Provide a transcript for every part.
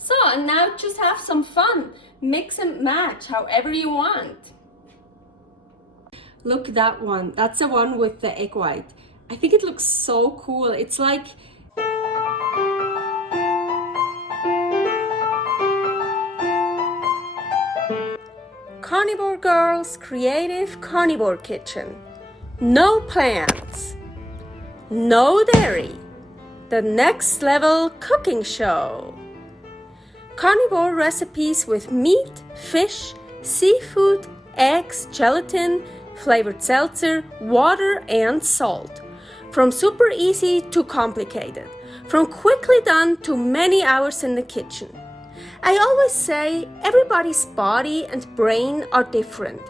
So, and now just have some fun. Mix and match however you want. Look, that one. That's the one with the egg white. I think it looks so cool. It's like Carnivore Girl's Creative Carnivore Kitchen. No plants, no dairy. The next level cooking show. Carnivore recipes with meat, fish, seafood, eggs, gelatin, flavored seltzer, water, and salt. From super easy to complicated. From quickly done to many hours in the kitchen. I always say everybody's body and brain are different,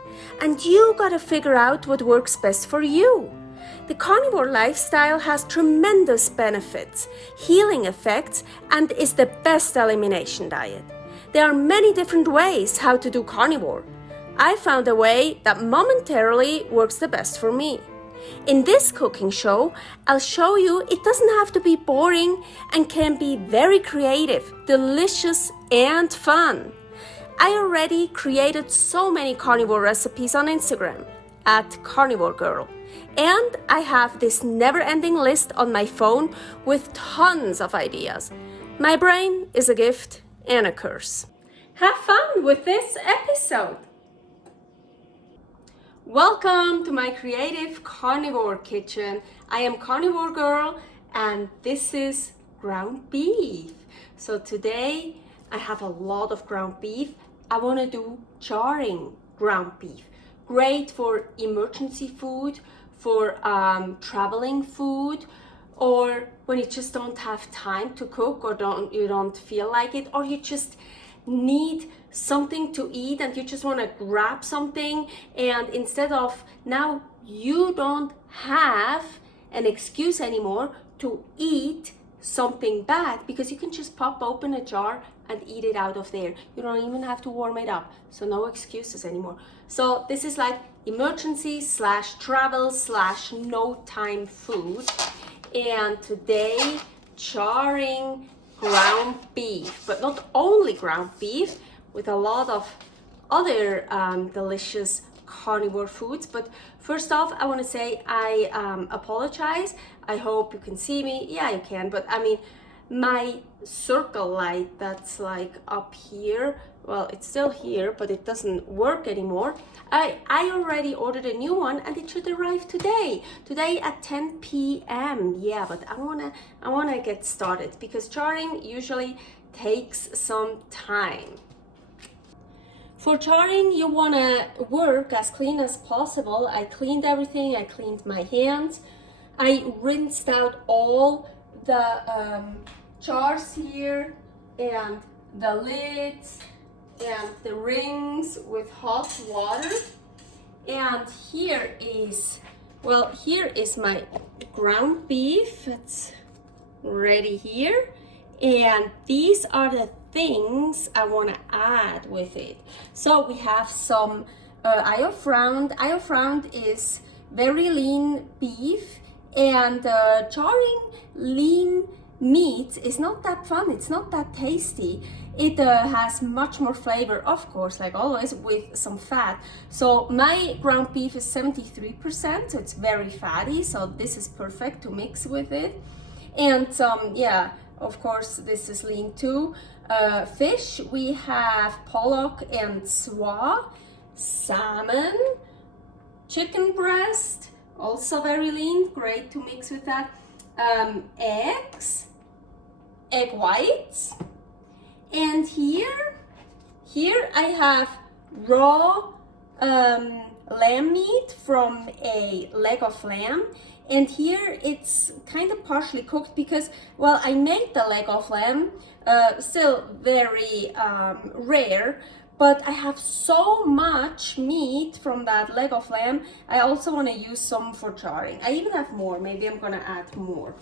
and you gotta figure out what works best for you. The carnivore lifestyle has tremendous benefits, healing effects, and is the best elimination diet. There are many different ways how to do carnivore. I found a way that momentarily works the best for me. In this cooking show, I'll show you it doesn't have to be boring and can be very creative, delicious, and fun. I already created so many carnivore recipes on Instagram at karnivorgirl. And I have this never-ending list on my phone with tons of ideas. My brain is a gift and a curse. Have fun with this episode. Welcome to my creative carnivore kitchen. I am Carnivore Girl and this is ground beef. So today I have a lot of ground beef. I want to do jarring ground beef. Great for emergency food, for traveling food, or when you just don't have time to cook or you don't feel like it, or you just need something to eat and you just want to grab something, and instead of, now you don't have an excuse anymore to eat something bad because you can just pop open a jar and eat it out of there. You don't even have to warm it up, so no excuses anymore. So this is like emergency slash travel slash no time food, and today jarring ground beef, but not only ground beef, with a lot of other delicious carnivore foods. But first off, I want to say I apologize. I hope you can see me. Yeah, you can, but I mean, my circle light that's like up here, well, it's still here, but it doesn't work anymore. I already ordered a new one and it should arrive today at 10 p.m. Yeah, but I wanna get started because jarring usually takes some time. For jarring, you wanna work as clean as possible. I cleaned everything. I cleaned my hands. I rinsed out all the jars here and the lids and the rings with hot water. And here is my ground beef. It's ready here, and these are the things I want to add with it. So we have some Iof round is very lean beef, and jarring lean meat is not that fun. It's not that tasty. It has much more flavor, of course, like always, with some fat. So my ground beef is 73%, so it's very fatty. So this is perfect to mix with it. And yeah, of course, this is lean too. Fish, we have pollock and swai, salmon, chicken breast, also very lean, great to mix with that. Eggs, egg whites, and here I have raw lamb meat from a leg of lamb, and here it's kind of partially cooked because, well, I made the leg of lamb, still very rare, but I have so much meat from that leg of lamb. I also want to use some for jarring. I even have more. Maybe I'm gonna add more.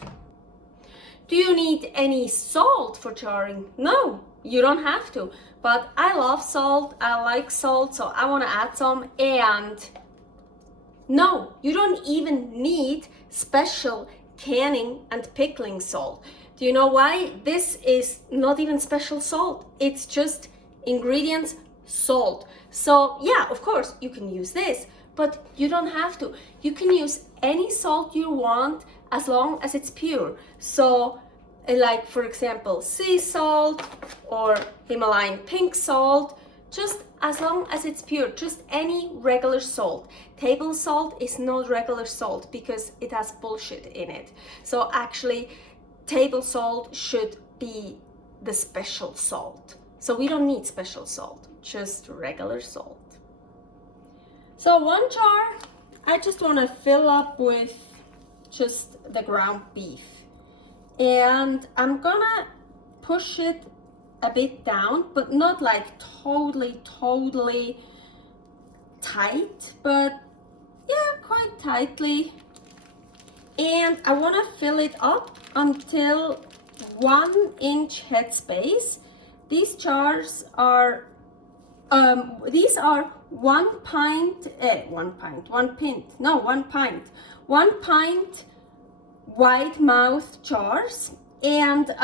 Do you need any salt for jarring? No, you don't have to. But I love salt. I like salt, so I want to add some. And no, you don't even need special canning and pickling salt. Do you know why? This is not even special salt. It's just ingredients, salt. So yeah, of course you can use this, but you don't have to. You can use any salt you want as long as it's pure. So like for example, sea salt or Himalayan pink salt, just as long as it's pure, just any regular salt. Table salt is not regular salt because it has bullshit in it. So actually, table salt should be the special salt. So we don't need special salt, just regular salt. So one jar, I just want to fill up with just the ground beef. And I'm gonna push it a bit down, but not like totally tight, but yeah, quite tightly. And I want to fill it up until 1 inch headspace. These jars are these are 1 pint wide mouth jars, and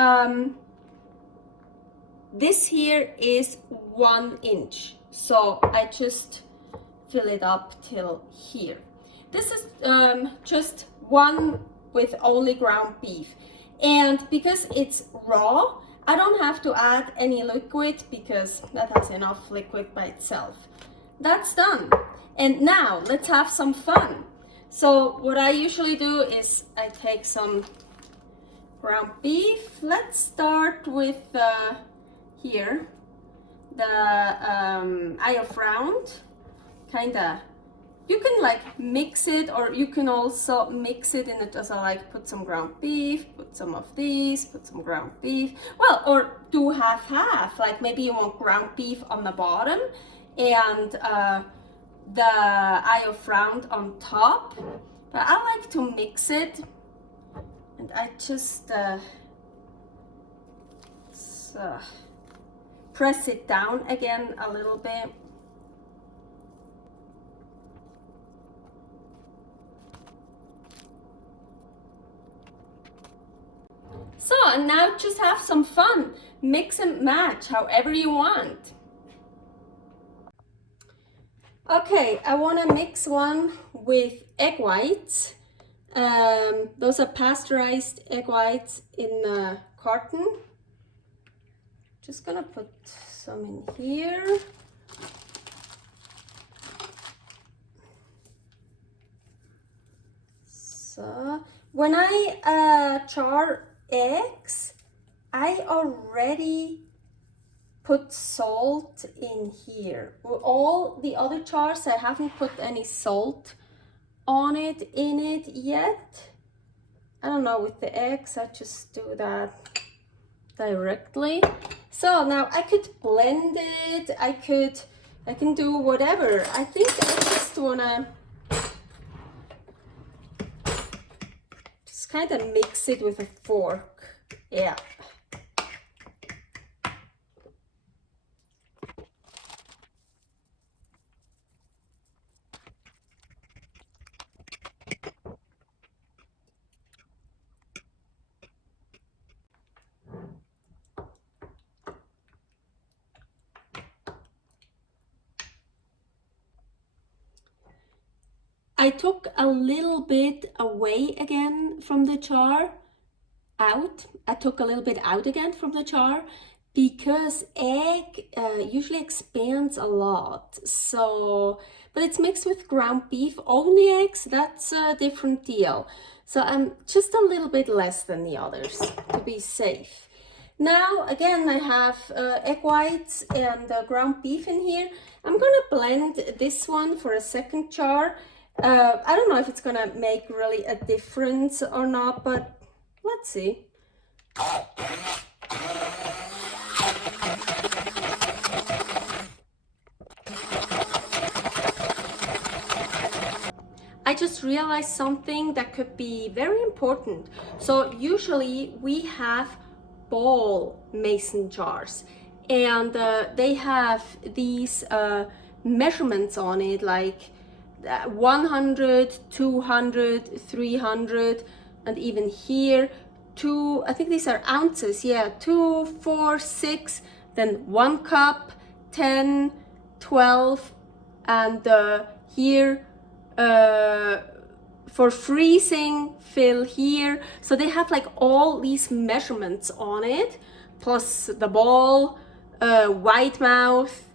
this here is 1 inch, so I just fill it up till here. This is just one with only ground beef, and because it's raw, I don't have to add any liquid because that has enough liquid by itself. That's done. And now let's have some fun. So what I usually do is I take some ground beef. Let's start with here, the eye of round, kinda. You can like mix it, or you can also mix it in it as I like put some ground beef, put some of these, put some ground beef. Well, or do half, like maybe you want ground beef on the bottom and the eye of round on top. But I like to mix it, and I just press it down again a little bit. So, and now just have some fun. Mix and match however you want. Okay, I want to mix one with egg whites. Those are pasteurized egg whites in a carton. Just gonna put some in here. So, when I char eggs, I already put salt in here. All the other jars, I haven't put any salt on it, in it yet. I don't know, with the eggs, I just do that directly. So now I could blend it, I can do whatever. I think I just wanna just kind of mix it with a fork. Yeah. I took a little bit away again from the jar, I took a little bit out again from the jar because egg usually expands a lot. So, but it's mixed with ground beef, only eggs, that's a different deal. So I'm just a little bit less than the others to be safe. Now, again, I have egg whites and ground beef in here. I'm gonna blend this one for a second jar. I don't know if it's gonna make really a difference or not, but let's see. I just realized something that could be very important. So usually we have ball mason jars, and they have these measurements on it, like 100, 200, 300, and even here 2, I think these are ounces, yeah, 2, 4, 6, then 1 cup, 10, 12, and here for freezing, fill here. So they have like all these measurements on it, plus the ball, wide mouth,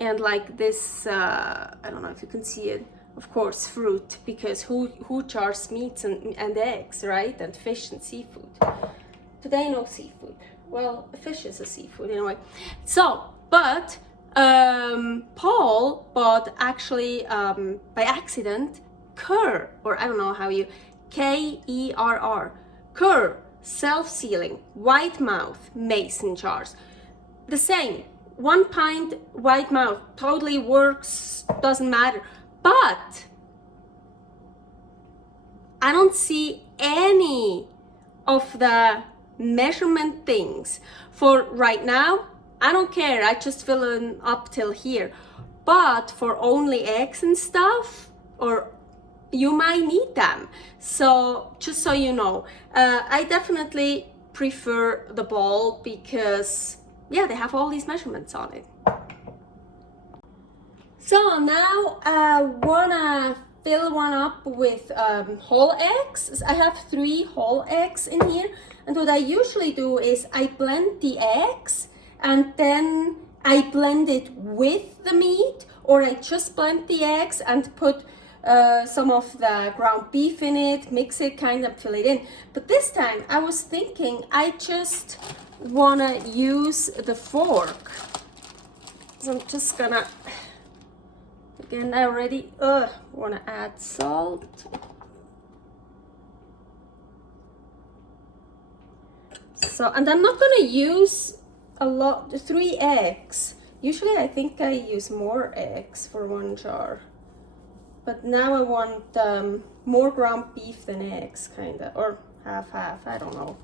and like this, I don't know if you can see it, of course, fruit, because who jars meats and eggs, right? And fish and seafood. Today, no seafood. Well, fish is a seafood anyway. So, but Paul bought actually by accident Kerr, or I don't know how you, Kerr, Kerr, self-sealing, white mouth mason jars. The same, 1 pint white mouth, totally works, doesn't matter. But I don't see any of the measurement things. For right now, I don't care, I just fill in up till here. But for only eggs and stuff, or you might need them. So just so you know, I definitely prefer the ball because, yeah, they have all these measurements on it. So now I wanna fill one up with whole eggs. I have 3 whole eggs in here, and what I usually do is I blend the eggs and then I blend it with the meat, or I just blend the eggs and put some of the ground beef in it, mix it, kind of fill it in. But this time I was thinking I just wanna use the fork. So I'm just gonna, again, I already wanna add salt. So, and I'm not gonna use a lot, 3 eggs. Usually I think I use more eggs for 1 jar. But now I want more ground beef than eggs, kinda, or half, I don't know.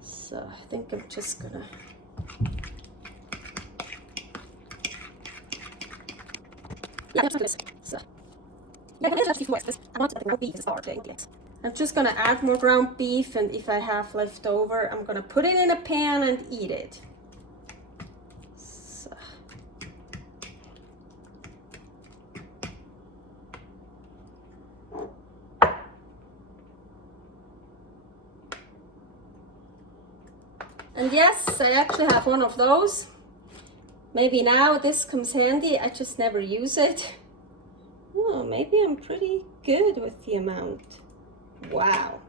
So I think I'm just gonna, yeah, just like this. So yeah, I just I want the ground beef is starting. Yes. I'm just gonna add more ground beef, and if I have left over, I'm gonna put it in a pan and eat it. So. And yes, I actually have one of those. Maybe now this comes handy, I just never use it. Oh, maybe I'm pretty good with the amount. Wow.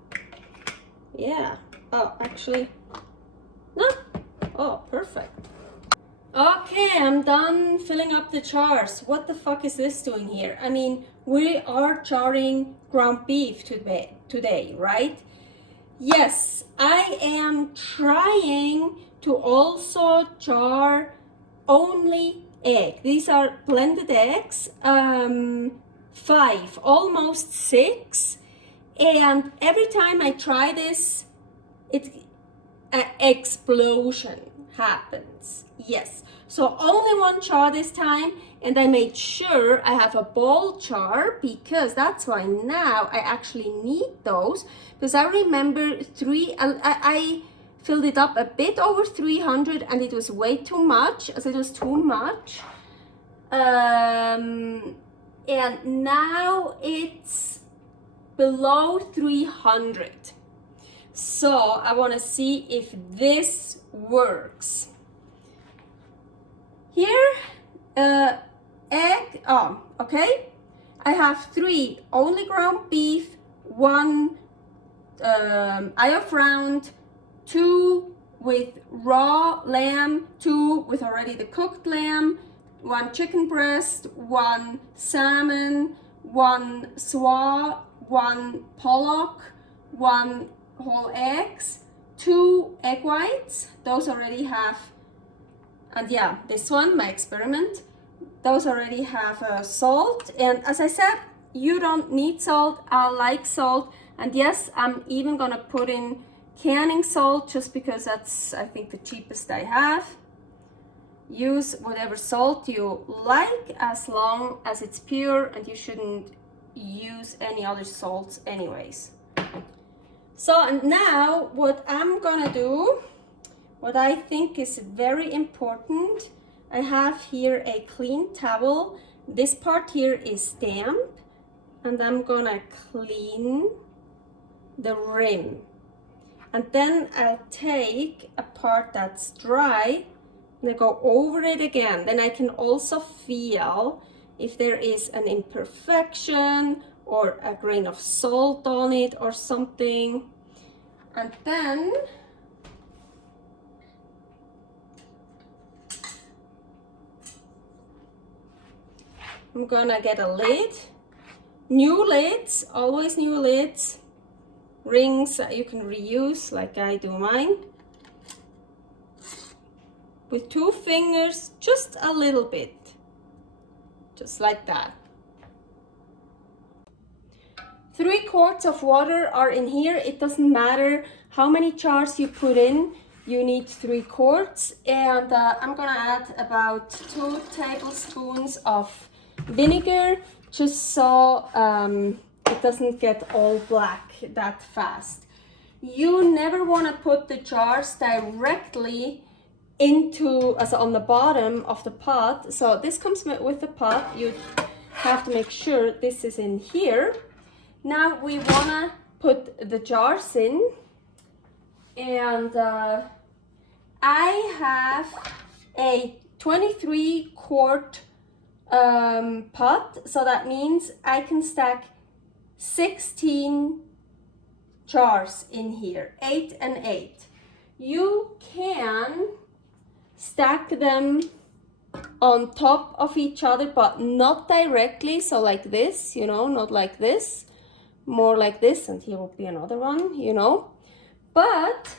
Yeah. Oh, actually, no. Oh, perfect. Okay, I'm done filling up the jars. What the fuck is this doing here? I mean, we are jarring ground beef today, right? Yes, I am trying to also jar only egg. These are blended eggs, 5, almost 6. And every time I try this, an explosion happens. Yes, so only 1 jar this time, and I made sure I have a ball jar because that's why now I actually need those, because I remember I filled it up a bit over 300 and it was way too much, as it was too much. And now it's below 300. So I want to see if this works. Here, egg, okay. I have 3 only ground beef, 1 eye of round, 2 with raw lamb, 2 with already the cooked lamb, 1 chicken breast, 1 salmon, 1 Swai, 1 Pollock, 1 whole eggs, 2 egg whites. Those already have, and yeah, this one, my experiment, those already have salt. And as I said, you don't need salt. I like salt. And yes, I'm even gonna put in canning salt just because that's, I think, the cheapest I have. Use whatever salt you like as long as it's pure, and you shouldn't use any other salts anyways. So and now what I'm gonna do, what I think is very important, I have here a clean towel. This part here is damp, and I'm gonna clean the rim. And then I'll take a part that's dry and I go over it again. Then I can also feel if there is an imperfection or a grain of salt on it or something. And then I'm gonna get a lid. New lids, always new lids. Rings that you can reuse like I do mine. With 2 fingers, just a little bit. Just like that. 3 quarts of water are in here. It doesn't matter how many jars you put in, you need 3 quarts. And I'm gonna add about 2 tablespoons of vinegar, just so it doesn't get all black that fast. You never wanna put the jars directly into, as on the bottom of the pot. So this comes with the pot. You have to make sure this is in here. Now we wanna put the jars in, and I have a 23 quart pot, so that means I can stack 16 jars in here, 8 and 8. You can stack them on top of each other, but not directly, so like this, you know, not like this, more like this, and here will be another one, you know. But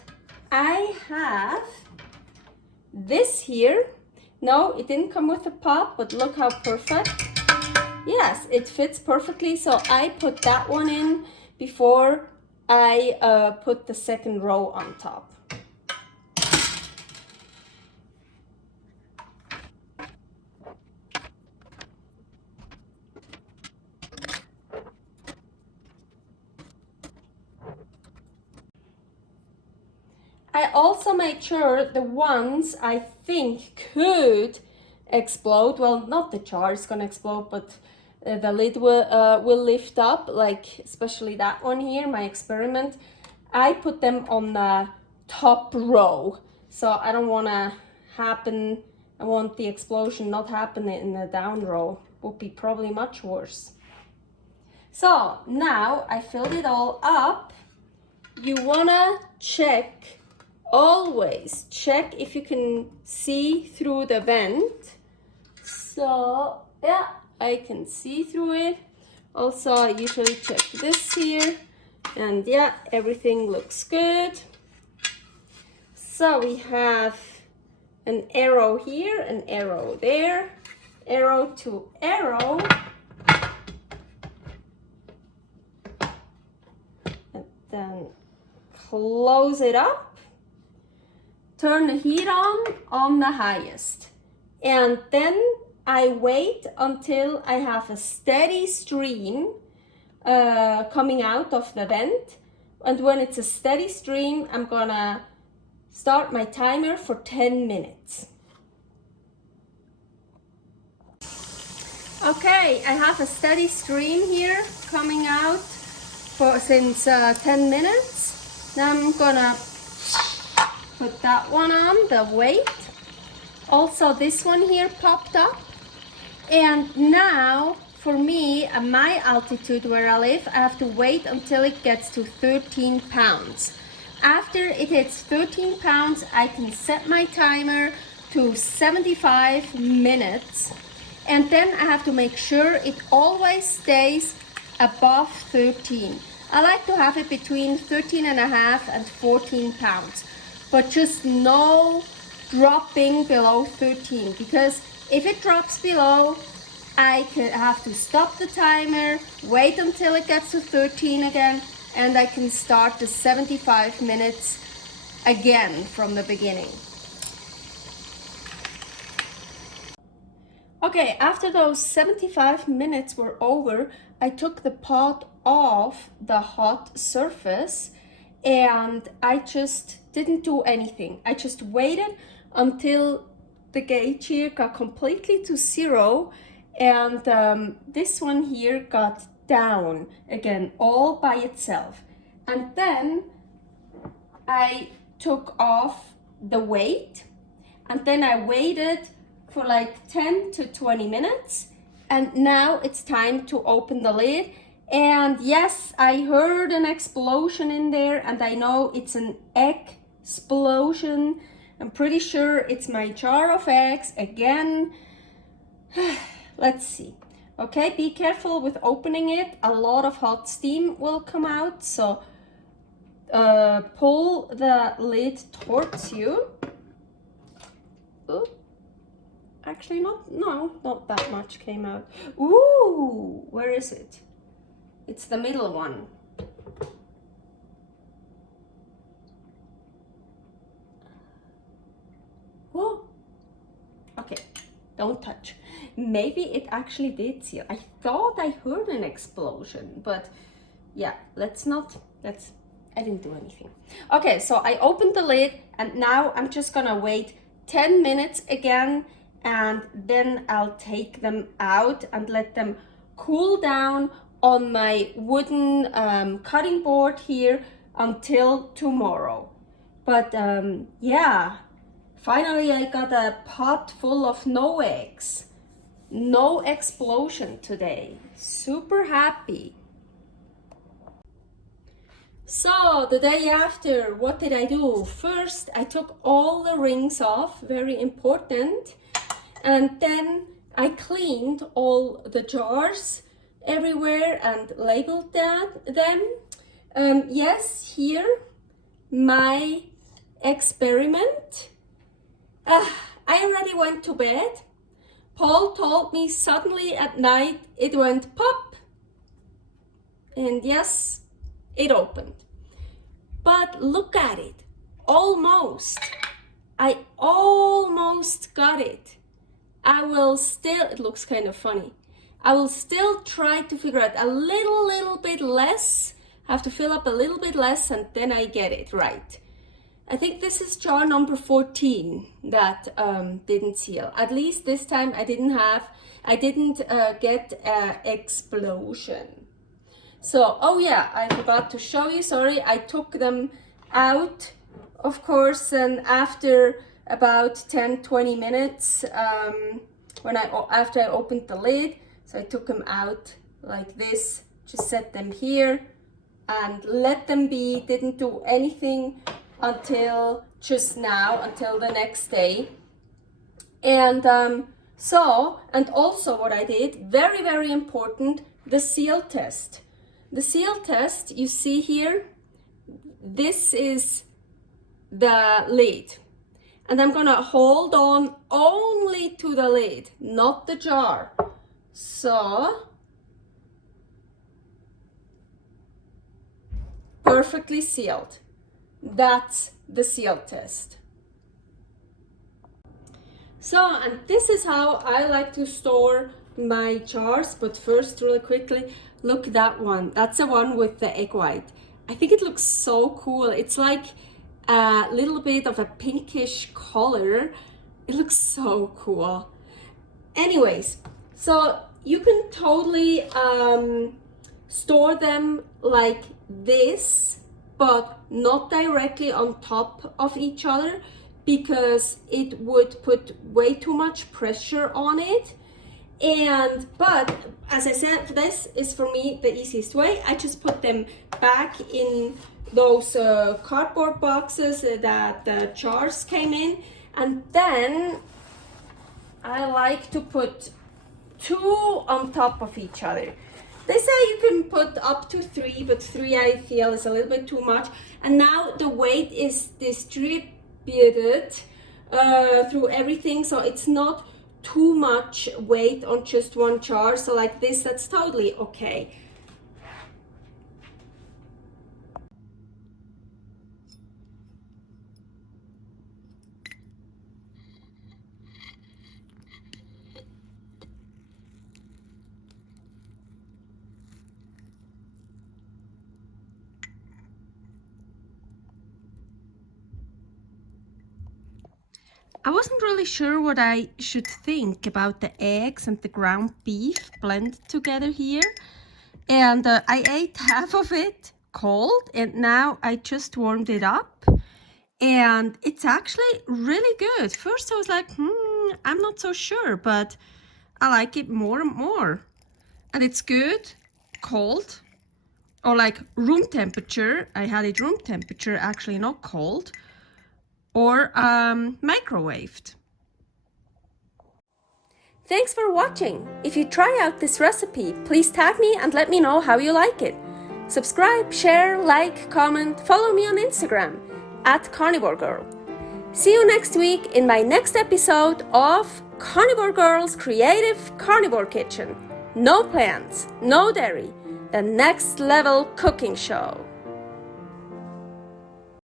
I have this here. No, it didn't come with the pot, but look how perfect. Yes, it fits perfectly, so I put that one in before I put the second row on top. I also made sure the ones I think could explode, well, not the jar is gonna explode, but the lid will lift up, like especially that one here, my experiment. I put them on the top row, so I don't wanna happen, I want the explosion not happen in the down row, would be probably much worse. So now I filled it all up. You wanna check, always check if you can see through the vent. So yeah, I can see through it. Also, I usually check this here, and yeah, everything looks good. So we have an arrow here, an arrow there, arrow to arrow. And then close it up. Turn the heat on the highest, and then I wait until I have a steady stream coming out of the vent. And when it's a steady stream, I'm gonna start my timer for 10 minutes. Okay, I have a steady stream here coming out since 10 minutes. Now I'm gonna put that one on, the weight. Also this one here popped up. And now for me, at my altitude where I live, I have to wait until it gets to 13 pounds. After it hits 13 pounds, I can set my timer to 75 minutes. And then I have to make sure it always stays above 13. I like to have it between 13 and a half and 14 pounds. But just no dropping below 13, because if it drops below, I could have to stop the timer, wait until it gets to 13 again, and I can start the 75 minutes again from the beginning. Okay, after those 75 minutes were over, I took the pot off the hot surface, and I just didn't do anything. I just waited until the gauge here got completely to 0, and this one here got down again all by itself. And then I took off the weight, and then I waited for like 10 to 20 minutes, and now it's time to open the lid. And yes, I heard an explosion in there, and I know it's an egg explosion. I'm pretty sure it's my jar of eggs again. Let's see. Okay, be careful with opening it. A lot of hot steam will come out, so pull the lid towards you. Ooh. Actually, not that much came out. Ooh, where is it? It's the middle one. Whoa. Okay, don't touch. Maybe it actually did seal. I thought I heard an explosion, but yeah, I didn't do anything. Okay, so I opened the lid, and now I'm just gonna wait 10 minutes again, and then I'll take them out and let them cool down on my wooden cutting board here until tomorrow. But yeah, finally I got a pot full of no eggs. No explosion today. Super happy. So the day after, what did I do? First, I took all the rings off, very important. And then I cleaned all the jars everywhere and labeled them. Yes, here, my experiment. I already went to bed. Paul told me suddenly at night it went pop. And yes, it opened. But look at it, almost. I almost got it. I will still, it looks kind of funny. I will still try to figure out a little bit less. I have to fill up a little bit less, and then I get it right. I think this is jar number 14 that didn't seal. At least this time I didn't get an explosion. So, oh yeah, I forgot to show you, sorry. I took them out, of course, and after about 10-20 minutes, after I opened the lid, so I took them out like this, just set them here and let them be. Didn't do anything until just now, until the next day. And and also what I did, very important, the seal test. The seal test, you see here, this is the lid. And I'm gonna hold on only to the lid, not the jar. So, perfectly sealed. That's the seal test. So, and this is how I like to store my jars, but first, really quickly, look at that one. That's the one with the egg white. I think it looks so cool. It's like a little bit of a pinkish color. It looks so cool. Anyways, so you can totally store them like this, but not directly on top of each other, because it would put way too much pressure on it. But as I said, this is for me the easiest way. I just put them back in those cardboard boxes that the jars came in, and then I like to put 2 on top of each other. They say you can put up to 3, but 3 I feel is a little bit too much. And now the weight is distributed through everything, so it's not too much weight on just one jar. So like this, that's totally okay. I wasn't really sure what I should think about the eggs and the ground beef blended together here. And I ate half of it cold, and now I just warmed it up. And it's actually really good. First I was like, I'm not so sure, but I like it more and more. And it's good cold, or like room temperature. I had it room temperature, actually not cold, or microwaved. Thanks for watching. If you try out this recipe, please tag me and let me know how you like it. Subscribe, share, like, comment, follow me on Instagram @carnivorgirl. See you next week in my next episode of Carnivore Girl's Creative Carnivore Kitchen. No plants, no dairy, the next level cooking show.